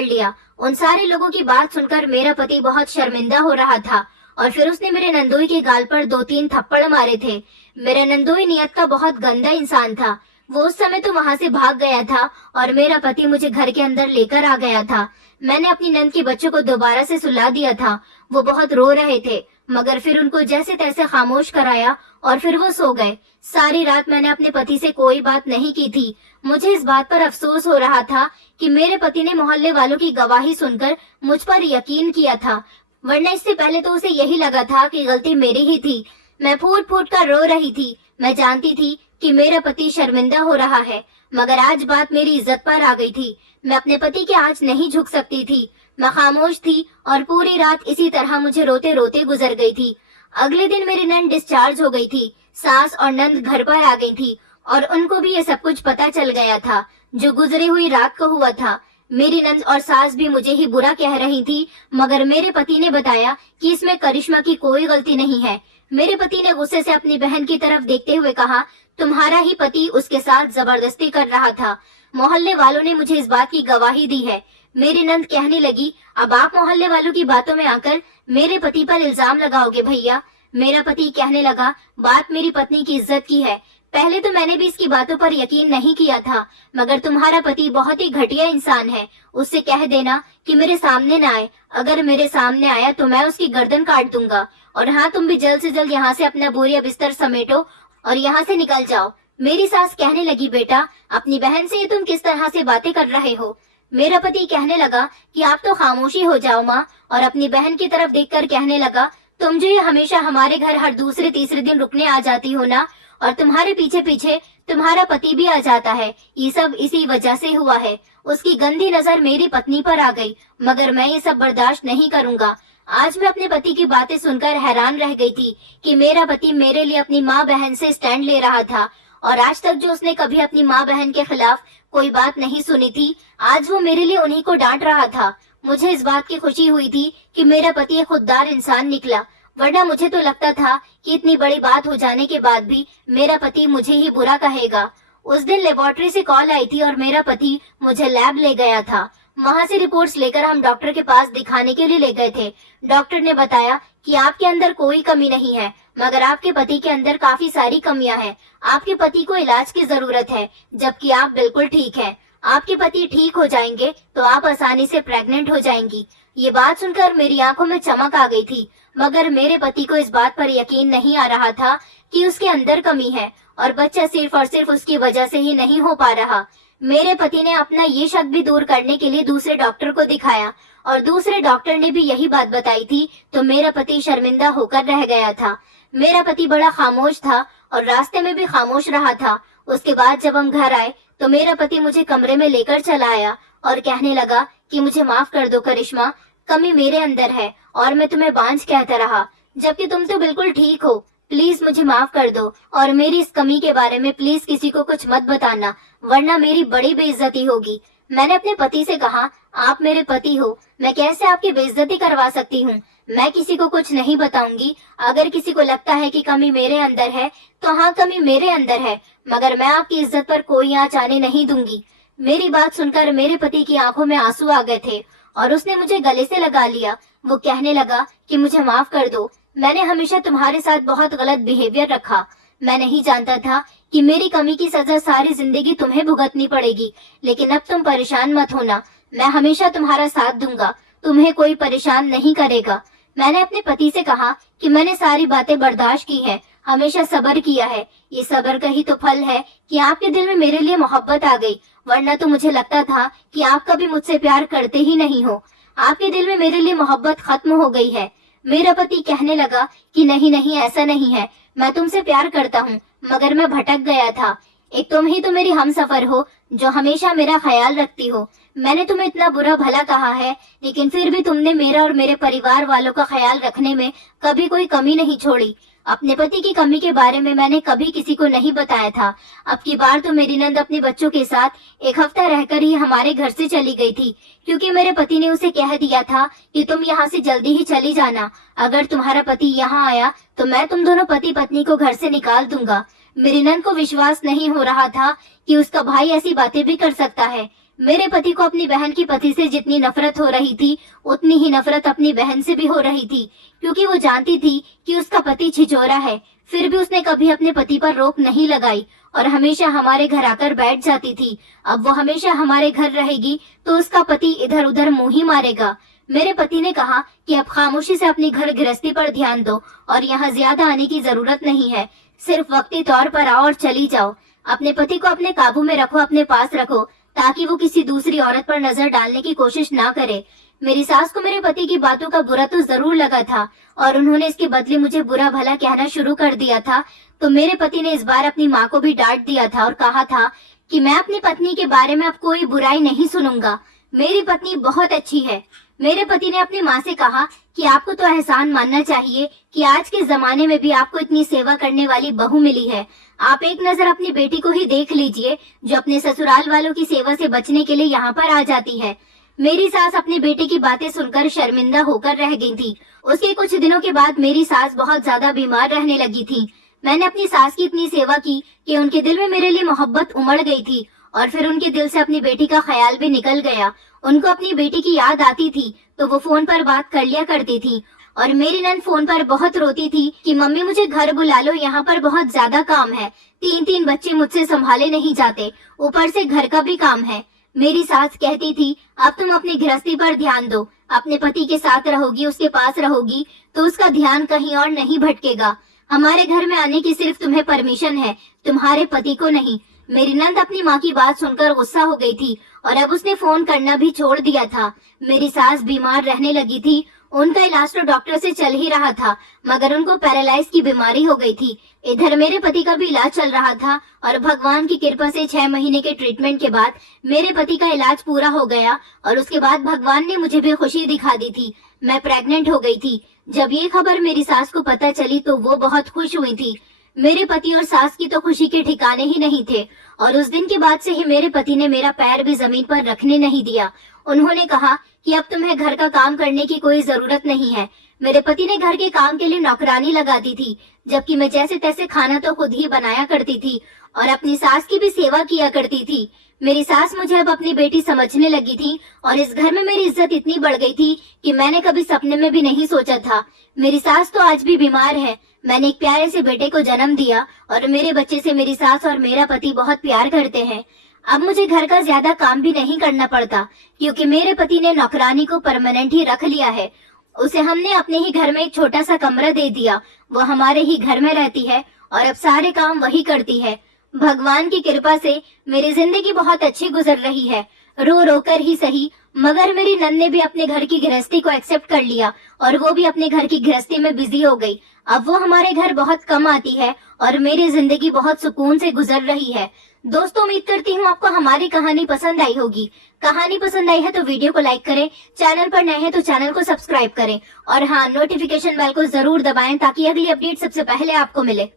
लिया उन सारे लोगों की बात सुनकर मेरा पति बहुत शर्मिंदा हो रहा था और फिर उसने मेरे नंदोई के गाल पर 2-3 थप्पड़ मारे थे। मेरा नंदोई नियत का बहुत गंदा इंसान था। वो उस समय तो वहां से भाग गया था और मेरा पति मुझे घर के अंदर लेकर आ गया था। मैंने अपनी नंद के बच्चों को दोबारा से सुला दिया था। वो बहुत रो रहे थे, मगर फिर उनको जैसे तैसे खामोश कराया और फिर वो सो गए। सारी रात मैंने अपने पति से कोई बात नहीं की थी। मुझे इस बात पर अफसोस हो रहा था कि मेरे पति ने मोहल्ले वालों की गवाही सुनकर मुझ पर यकीन किया था, वरना इससे पहले तो उसे यही लगा था कि गलती मेरी ही थी। मैं फूट फूट कर रो रही थी। मैं जानती थी कि मेरा पति शर्मिंदा हो रहा है, मगर आज बात मेरी इज्जत पर आ गई थी। मैं अपने पति के आंच नहीं झुक सकती थी। मैं खामोश थी और पूरी रात इसी तरह मुझे रोते रोते गुजर गई थी। अगले दिन मेरी नंद डिस्चार्ज हो गई थी। सास और नंद घर पर आ गई थी और उनको भी ये सब कुछ पता चल गया था जो गुजरी हुई रात को हुआ था। मेरी नंद और सास भी मुझे ही बुरा कह रही थी, मगर मेरे पति ने बताया कि इसमें करिश्मा की कोई गलती नहीं है। मेरे पति ने गुस्से से अपनी बहन की तरफ देखते हुए कहा, तुम्हारा ही पति उसके साथ जबरदस्ती कर रहा था। मोहल्ले वालों ने मुझे इस बात की गवाही दी है। मेरी नंद कहने लगी, अब आप मोहल्ले वालों की बातों में आकर मेरे पति पर इल्जाम लगाओगे भैया। मेरा पति कहने लगा, बात मेरी पत्नी की इज्जत की है। पहले तो मैंने भी इसकी बातों पर यकीन नहीं किया था, मगर तुम्हारा पति बहुत ही घटिया इंसान है। उससे कह देना कि मेरे सामने न आए। अगर मेरे सामने आया तो मैं उसकी गर्दन काट दूंगा। और हाँ, तुम भी जल्द से जल्द यहाँ से अपना बोरिया बिस्तर समेटो और यहाँ से निकल जाओ। मेरी सास कहने लगी, बेटा अपनी बहन से ये तुम किस तरह से बातें कर रहे हो। मेरा पति कहने लगा कि आप तो खामोशी हो जाओ माँ, और अपनी बहन की तरफ देखकर कहने लगा, तुम जो ये हमेशा हमारे घर हर दूसरे तीसरे दिन रुकने आ जाती हो ना, और तुम्हारे पीछे पीछे तुम्हारा पति भी आ जाता है, ये सब इसी वजह से हुआ है। उसकी गंदी नजर मेरी पत्नी पर आ गई, मगर मैं ये सब बर्दाश्त नहीं करूंगा। आज मैं अपने पति की बातें सुनकर हैरान रह गई थी कि मेरा पति मेरे लिए अपनी माँ बहन से स्टैंड ले रहा था, और आज तक जो उसने कभी अपनी माँ बहन के खिलाफ कोई बात नहीं सुनी थी, आज वो मेरे लिए उन्हीं को डांट रहा था। मुझे इस बात की खुशी हुई थी कि मेरा पति एक खुददार इंसान निकला, वरना मुझे तो लगता था कि इतनी बड़ी बात हो जाने के बाद भी मेरा पति मुझे ही बुरा कहेगा। उस दिन लेबोरेटरी से कॉल आई थी और मेरा पति मुझे लैब ले गया था। वहाँ से रिपोर्ट्स लेकर हम डॉक्टर के पास दिखाने के लिए ले गए थे। डॉक्टर ने बताया कि आपके अंदर कोई कमी नहीं है, मगर आपके पति के अंदर काफी सारी कमियां हैं। आपके पति को इलाज की जरूरत है, जबकि आप बिल्कुल ठीक हैं। आपके पति ठीक हो जाएंगे तो आप आसानी से प्रेग्नेंट हो जाएंगी। ये बात सुनकर मेरी आंखों में चमक आ गई थी, मगर मेरे पति को इस बात पर यकीन नहीं आ रहा था कि उसके अंदर कमी है और बच्चा सिर्फ और सिर्फ उसकी वजह से ही नहीं हो पा रहा। मेरे पति ने अपना ये शक भी दूर करने के लिए दूसरे डॉक्टर को दिखाया और दूसरे डॉक्टर ने भी यही बात बताई थी, तो मेरा पति शर्मिंदा होकर रह गया था। मेरा पति बड़ा खामोश था और रास्ते में भी खामोश रहा था। उसके बाद जब हम घर आए तो मेरा पति मुझे कमरे में लेकर चला आया और कहने लगा कि मुझे माफ कर दो करिश्मा, कमी मेरे अंदर है और मैं तुम्हें बांझ कहता रहा, जबकि तुम तो बिल्कुल ठीक हो। प्लीज मुझे माफ कर दो और मेरी इस कमी के बारे में प्लीज किसी को कुछ मत बताना, वरना मेरी बड़ी बेइज्जती होगी। मैंने अपने पति से कहा, आप मेरे पति हो, मैं कैसे आपकी बेइज्जती करवा सकती हूँ। मैं किसी को कुछ नहीं बताऊंगी। अगर किसी को लगता है कि कमी मेरे अंदर है तो हाँ, कमी मेरे अंदर है, मगर मैं आपकी इज्जत पर कोई आंच आने नहीं दूंगी। मेरी बात सुनकर मेरे पति की आंखों में आंसू आ गए थे और उसने मुझे गले से लगा लिया। वो कहने लगा कि मुझे माफ कर दो, मैंने हमेशा तुम्हारे साथ बहुत गलत बिहेवियर रखा। मैं नहीं जानता था कि मेरी कमी की सजा सारी जिंदगी तुम्हें भुगतनी पड़ेगी, लेकिन अब तुम परेशान मत होना, मैं हमेशा तुम्हारा साथ दूंगा, तुम्हें कोई परेशान नहीं करेगा। मैंने अपने पति से कहा कि मैंने सारी बातें बर्दाश्त की है, हमेशा सब्र किया है। ये सब्र का ही तो फल है कि आपके दिल में मेरे लिए मोहब्बत आ गई, वरना तो मुझे लगता था कि आप कभी मुझसे प्यार करते ही नहीं हो। आपके दिल में मेरे लिए मोहब्बत खत्म हो गई है। मेरा पति कहने लगा कि नहीं नहीं, ऐसा नहीं है, मैं तुमसे प्यार करता हूँ, मगर मैं भटक गया था। एक तुम ही तो मेरी हमसफर हो जो हमेशा मेरा ख्याल रखती हो। मैंने तुम्हें इतना बुरा भला कहा है, लेकिन फिर भी तुमने मेरा और मेरे परिवार वालों का ख्याल रखने में कभी कोई कमी नहीं छोड़ी। अपने पति की कमी के बारे में मैंने कभी किसी को नहीं बताया था। अब की बार तो मेरी नंद अपने बच्चों के साथ एक हफ्ता रहकर ही हमारे घर से चली गई थी, क्योंकि मेरे पति ने उसे कह दिया था कि तुम यहाँ से जल्दी ही चली जाना। अगर तुम्हारा पति यहाँ आया तो मैं तुम दोनों पति पत्नी को घर से निकाल दूंगा। मेरी नंद को विश्वास नहीं हो रहा था कि उसका भाई ऐसी बातें भी कर सकता है। मेरे पति को अपनी बहन के पति से जितनी नफरत हो रही थी उतनी ही नफरत अपनी बहन से भी हो रही थी, क्योंकि वो जानती थी कि उसका पति छिछोरा है। फिर भी उसने कभी अपने पति पर रोक नहीं लगाई और हमेशा हमारे घर आकर बैठ जाती थी। अब वो हमेशा हमारे घर रहेगी तो उसका पति इधर उधर मुंह ही मारेगा। मेरे पति ने कहा कि अब खामोशी से अपनी घर गृहस्थी पर ध्यान दो और यहाँ ज्यादा आने की जरूरत नहीं है, सिर्फ वक्ती तौर पर आओ और चली जाओ। अपने पति को अपने काबू में रखो, अपने पास रखो, ताकि वो किसी दूसरी औरत पर नजर डालने की कोशिश ना करे। मेरी सास को मेरे पति की बातों का बुरा तो जरूर लगा था और उन्होंने इसके बदले मुझे बुरा भला कहना शुरू कर दिया था। तो मेरे पति ने इस बार अपनी माँ को भी डांट दिया था और कहा था कि मैं अपनी पत्नी के बारे में अब कोई बुराई नहीं सुनूंगा, मेरी पत्नी बहुत अच्छी है। मेरे पति ने अपनी माँ से कहा कि आपको तो एहसान मानना चाहिए कि आज के जमाने में भी आपको इतनी सेवा करने वाली बहू मिली है। आप एक नजर अपनी बेटी को ही देख लीजिए, जो अपने ससुराल वालों की सेवा से बचने के लिए यहाँ पर आ जाती है। मेरी सास अपने बेटे की बातें सुनकर शर्मिंदा होकर रह गई थी। उसके कुछ दिनों के बाद मेरी सास बहुत ज्यादा बीमार रहने लगी थी। मैंने अपनी सास की इतनी सेवा की कि उनके दिल में मेरे लिए मोहब्बत उमड़ गई थी और फिर उनके दिल से अपनी बेटी का ख्याल भी निकल गया। उनको अपनी बेटी की याद आती थी तो वो फोन पर बात कर लिया करती थी और मेरी नंद फोन पर बहुत रोती थी कि मम्मी मुझे घर बुला लो, यहाँ पर बहुत ज्यादा काम है, 3-3 बच्चे मुझसे संभाले नहीं जाते, ऊपर से घर का भी काम है। मेरी सास कहती थी अब तुम अपनी गृहस्थी पर ध्यान दो, अपने पति के साथ रहोगी, उसके पास रहोगी तो उसका ध्यान कहीं और नहीं भटकेगा। हमारे घर में आने की सिर्फ तुम्हें परमिशन है, तुम्हारे पति को नहीं। मेरी नंद अपनी माँ की बात सुनकर गुस्सा हो गई थी और अब उसने फोन करना भी छोड़ दिया था। मेरी सास बीमार रहने लगी थी। उनका इलाज तो डॉक्टर से चल ही रहा था, मगर उनको पैरालाइज की बीमारी हो गई थी। इधर मेरे पति का भी इलाज चल रहा था और भगवान की कृपा से 6 महीने के ट्रीटमेंट के बाद मेरे पति का इलाज पूरा हो गया और उसके बाद भगवान ने मुझे भी खुशी दिखा दी थी। मैं प्रेग्नेंट हो गई थी। जब ये खबर मेरी सास को पता चली तो वो बहुत खुश हुई थी। मेरे पति और सास की तो खुशी के ठिकाने ही नहीं थे और उस दिन के बाद से ही मेरे पति ने मेरा पैर भी जमीन पर रखने नहीं दिया। उन्होंने कहा कि अब तुम्हें घर का काम करने की कोई जरूरत नहीं है। मेरे पति ने घर के काम के लिए नौकरानी लगा दी थी, जबकि मैं जैसे तैसे खाना तो खुद ही बनाया करती थी और अपनी सास की भी सेवा किया करती थी। मेरी सास मुझे अब अपनी बेटी समझने लगी थी और इस घर में मेरी इज्जत इतनी बढ़ गई थी कि मैंने कभी सपने में भी नहीं सोचा था। मेरी सास तो आज भी बीमार है। मैंने एक प्यारे से बेटे को जन्म दिया और मेरे बच्चे से मेरी सास और मेरा पति बहुत प्यार करते हैं। अब मुझे घर का ज्यादा काम भी नहीं करना पड़ता, क्योंकि मेरे पति ने नौकरानी को परमानेंट ही रख लिया है। उसे हमने अपने ही घर में एक छोटा सा कमरा दे दिया। वो हमारे ही घर में रहती है और अब सारे काम वही करती है। भगवान की कृपा से मेरी जिंदगी बहुत अच्छी गुजर रही है, रो रो कर ही सही, मगर मेरी नंद ने भी अपने घर की गृहस्थी को एक्सेप्ट कर लिया और वो भी अपने घर की गृहस्थी में बिजी हो गई। अब वो हमारे घर बहुत कम आती है और मेरी जिंदगी बहुत सुकून से गुजर रही है। दोस्तों, उम्मीद करती हूँ आपको हमारी कहानी पसंद आई होगी। कहानी पसंद आई है तो वीडियो को लाइक करें, चैनल पर नए हैं तो चैनल को सब्सक्राइब करें और हाँ, नोटिफिकेशन बेल को जरूर दबाएं ताकि अगली अपडेट सबसे पहले आपको मिले।